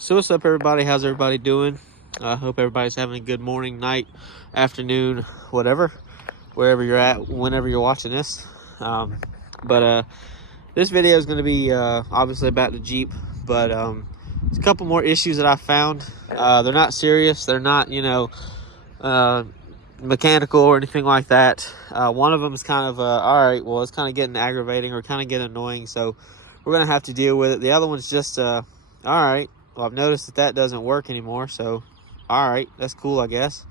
So what's up, everybody? How's everybody doing? I hope everybody's having a good morning, night, afternoon, whatever, wherever you're at, whenever you're watching this. But this video is going to be obviously about the Jeep, but there's a couple more issues that I found. They're not serious. They're not, uh, mechanical or anything like that. One of them is kind of, all right, well, it's kind of getting aggravating or kind of getting annoying, so we're going to have to deal with it. The other one's just, all right. Well, I've noticed that doesn't work anymore, so all right, that's cool, I guess.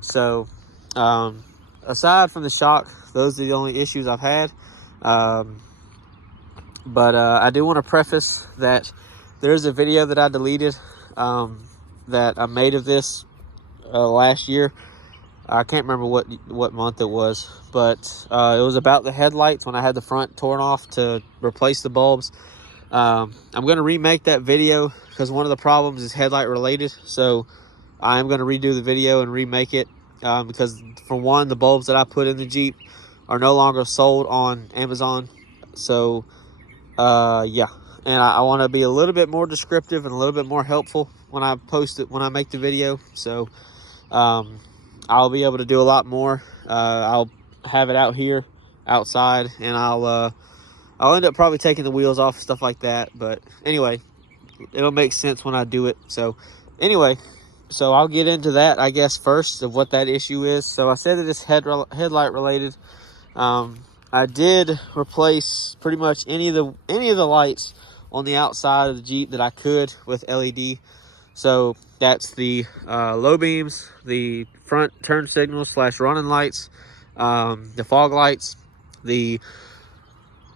So aside from the shock, those are the only issues I've had. But I do want to preface that there's a video that I deleted that I made of this last year. I can't remember what month it was, but it was about the headlights when I had the front torn off to replace the bulbs. I'm going to remake that video because one of the problems is headlight related. So I'm going to redo the video and remake it because, for one, the bulbs that I put in the Jeep are no longer sold on Amazon. So, yeah. And I want to be a little bit more descriptive and a little bit more helpful when I post it, when I make the video. So, I'll be able to do a lot more. I'll have it out here outside, and I'll end up probably taking the wheels off, stuff like that. But anyway, it'll make sense when I do it. So anyway, so I'll get into that, I guess, first, of what that issue is. So I said that it's headlight related. I did replace pretty much any of the lights on the outside of the Jeep that I could with LED. So that's the low beams, the front turn signals / running lights, the fog lights, the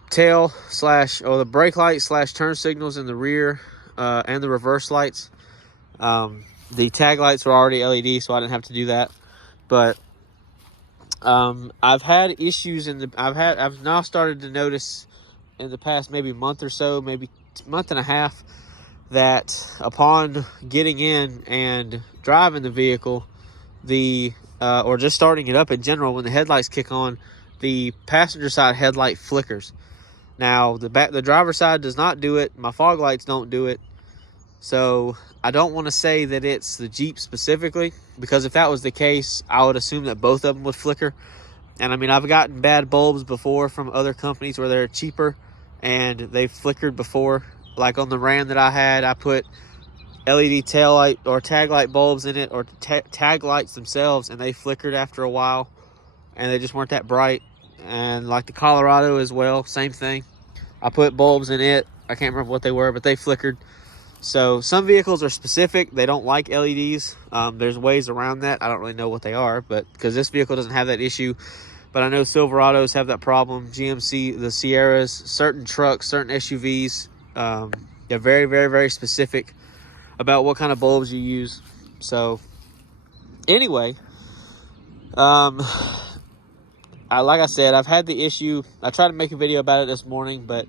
tail / or the brake lights / turn signals in the rear, and the reverse lights. The tag lights were already LED, so I didn't have to do that. But I've had issues I've now started to notice in the past maybe month or so, maybe month and a half, that upon getting in and driving the vehicle, or just starting it up in general, when the headlights kick on, the passenger side headlight flickers. Now, the driver's side does not do it. My fog lights don't do it. So I don't want to say that it's the Jeep specifically, because if that was the case, I would assume that both of them would flicker. And I mean, I've gotten bad bulbs before from other companies where they're cheaper and they've flickered before. Like on the Ram that I had, I put LED tail light or tag light bulbs in it, or tag lights themselves, and they flickered after a while, and they just weren't that bright. And like the Colorado as well, same thing. I put bulbs in it. I can't remember what they were, but they flickered. So some vehicles are specific. They don't like LEDs. There's ways around that. I don't really know what they are, but because this vehicle doesn't have that issue. But I know Silverados have that problem. GMC, the Sierras, certain trucks, certain SUVs, they're very, very, very specific about what kind of bulbs you use. So anyway, like I said, I've had the issue. I tried to make a video about it this morning, but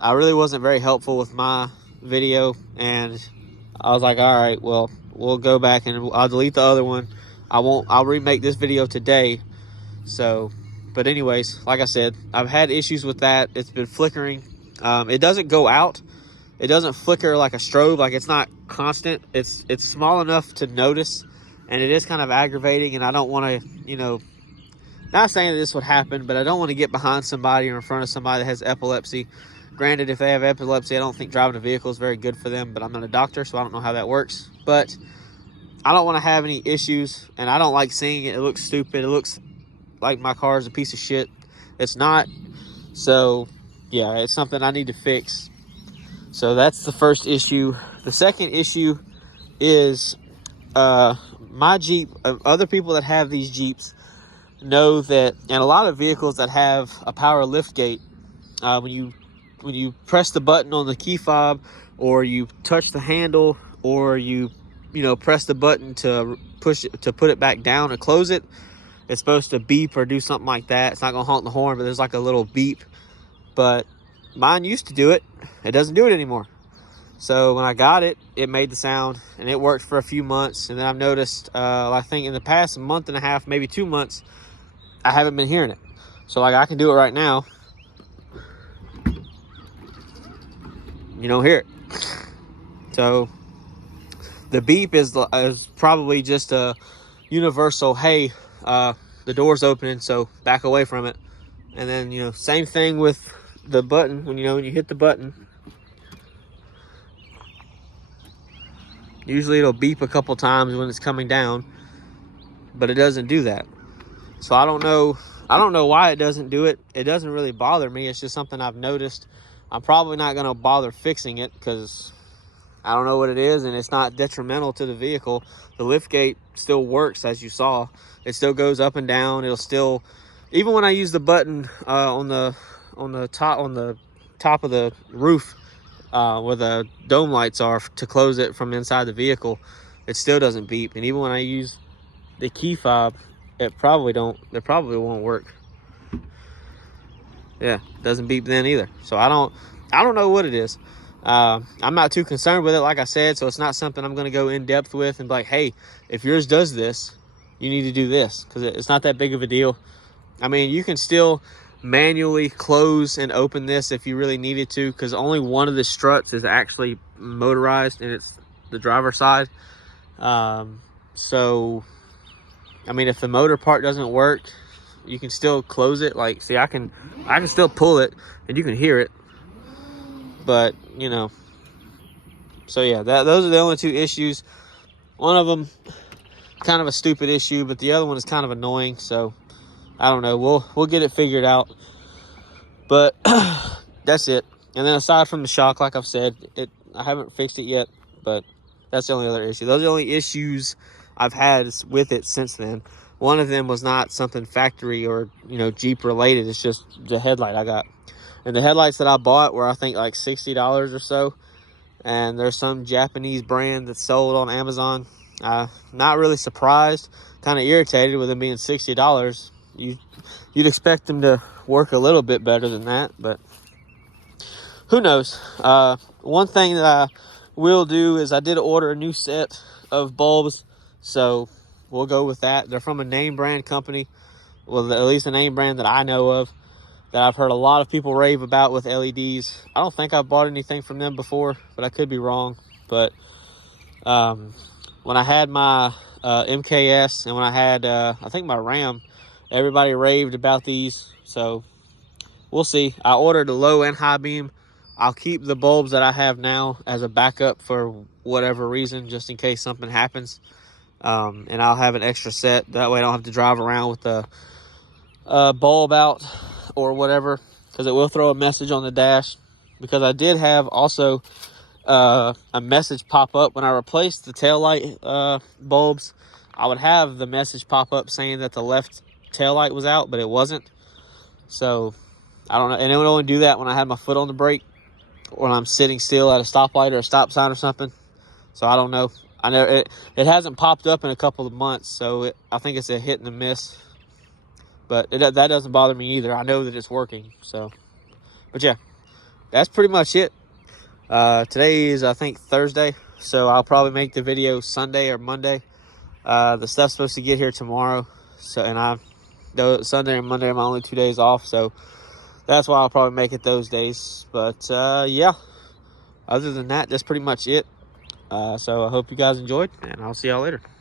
I really wasn't very helpful with my video, and I was like, all right, well, we'll go back and I'll delete the other one. I'll remake this video today. So, but anyways, like I said, I've had issues with that. It's been flickering. It doesn't go out. It doesn't flicker like a strobe. Like, it's not constant. It's small enough to notice, and it is kind of aggravating. And I don't want to, not saying that this would happen, but I don't want to get behind somebody or in front of somebody that has epilepsy. Granted, if they have epilepsy, I don't think driving a vehicle is very good for them, but I'm not a doctor, so I don't know how that works. But I don't want to have any issues, and I don't like seeing it. It looks stupid. It looks like my car is a piece of shit. It's not. So yeah, it's something I need to fix. So that's the first issue. The second issue is my Jeep. Other people that have these Jeeps know that, and a lot of vehicles that have a power lift gate, when you press the button on the key fob, or you touch the handle, or you press the button to put it back down or close it, it's supposed to beep or do something like that. It's not gonna honk the horn, but there's like a little beep. But mine used to do it. It doesn't do it anymore. So when I got it, it made the sound, and it worked for a few months. And then I've noticed, I think in the past month and a half, maybe 2 months, I haven't been hearing it. So like, I can do it right now. You don't hear it. So the beep is probably just a universal, hey, the door's opening, so back away from it. And then, you know, same thing with the button. When you hit the button, usually it'll beep a couple times when it's coming down, but it doesn't do that. So I don't know why it doesn't do it. It doesn't really bother me. It's just something I've noticed. I'm probably not going to bother fixing it because I don't know what it is, and it's not detrimental to the vehicle. The lift gate still works, as you saw. It still goes up and down. It'll still, even when I use the button on the top of the roof where the dome lights are to close it from inside the vehicle, it still doesn't beep. And even when I use the key fob, it probably won't work. Yeah, doesn't beep then either. So I don't know what it is. I'm not too concerned with it, like I said, so it's not something I'm going to go in depth with and be like, hey, if yours does this, you need to do this, because it's not that big of a deal. I mean, you can still manually close and open this if you really needed to, because only one of the struts is actually motorized, and it's the driver's side. So I mean, if the motor part doesn't work, you can still close it. Like, see, I can still pull it and you can hear it, but you know, so yeah, those are the only two issues. One of them kind of a stupid issue, but the other one is kind of annoying. So I don't know, we'll get it figured out, but that's it. And then aside from the shock, like I've said, I haven't fixed it yet, but that's the only other issue. Those are the only issues I've had with it since then. One of them was not something factory or, you know, Jeep related. It's just the headlight I got. And the headlights that I bought were, I think, like $60 or so. And there's some Japanese brand that's sold on Amazon. Not really surprised, kind of irritated with them being $60. You'd expect them to work a little bit better than that, but who knows. One thing that I will do is I did order a new set of bulbs, so we'll go with that. They're from a name brand company, well, at least a name brand that I know of, that I've heard a lot of people rave about with LEDs. I don't think I've bought anything from them before, but I could be wrong. But when I had my MKS and when I had, I think, my Ram, everybody raved about these. So we'll see. I ordered a low and high beam. I'll keep the bulbs that I have now as a backup for whatever reason, just in case something happens. And I'll have an extra set. That way I don't have to drive around with the bulb out or whatever, because it will throw a message on the dash. Because I did have also a message pop up when I replaced the taillight bulbs. I would have the message pop up saying that the left taillight was out, but it wasn't. So I don't know, and it would only do that when I had my foot on the brake, or when I'm sitting still at a stoplight or a stop sign or something. So I don't know. I know it hasn't popped up in a couple of months, so I think it's a hit and a miss. But that doesn't bother me either. I know that it's working. So, but yeah, that's pretty much it. Today is, I think, Thursday, so I'll probably make the video Sunday or Monday. The stuff's supposed to get here tomorrow, so Sunday and Monday are my only 2 days off, so that's why I'll probably make it those days. But yeah, other than that, that's pretty much it. So I hope you guys enjoyed, and I'll see y'all later.